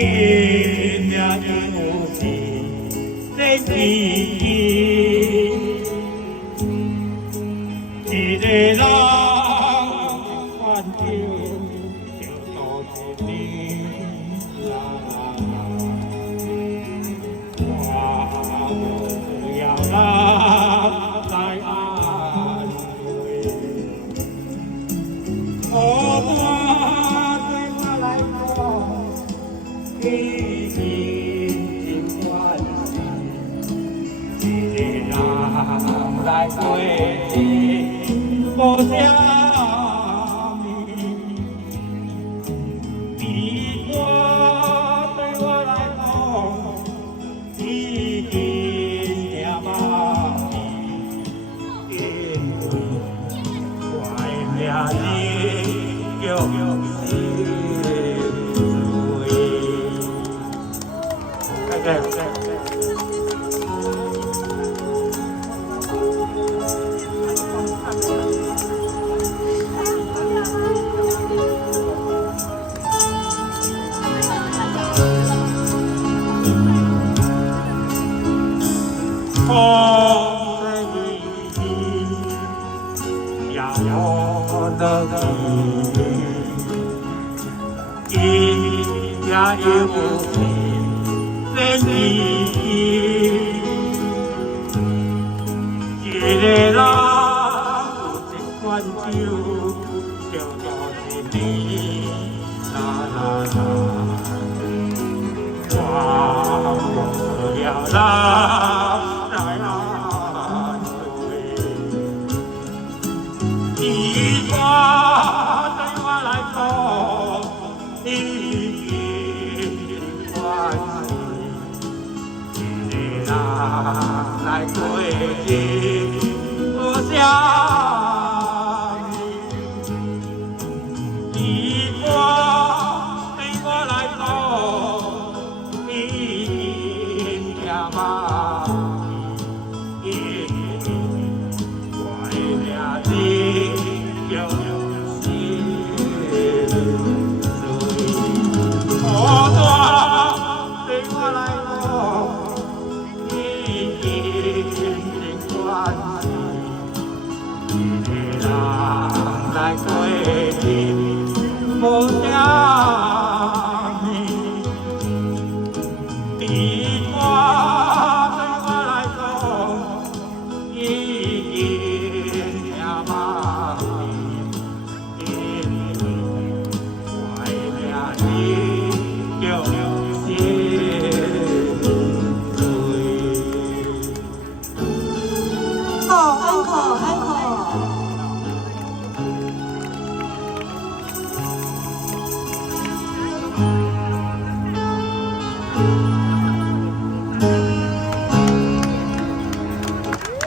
今夜有事在天，一个人患着就多一年我不要人来安慰，我对我来讲。已经关心，一个人来过日，无啥物。比我对我来讲，已经听麻痹，因为怀念你用心。风在雨里摇我的衣，一夜有情人意，一个人有一款酒，叫做一年我要人来安慰，你我对我来讲已经关心，一个人来过日，无啥物，你我对我来讲已经听麻痹，因怀念你用心碎，我对我来讲已经关心，一个人来过日，无啥物。比我对我来讲已经听麻痹，因为怀念你用心碎。哦，安可安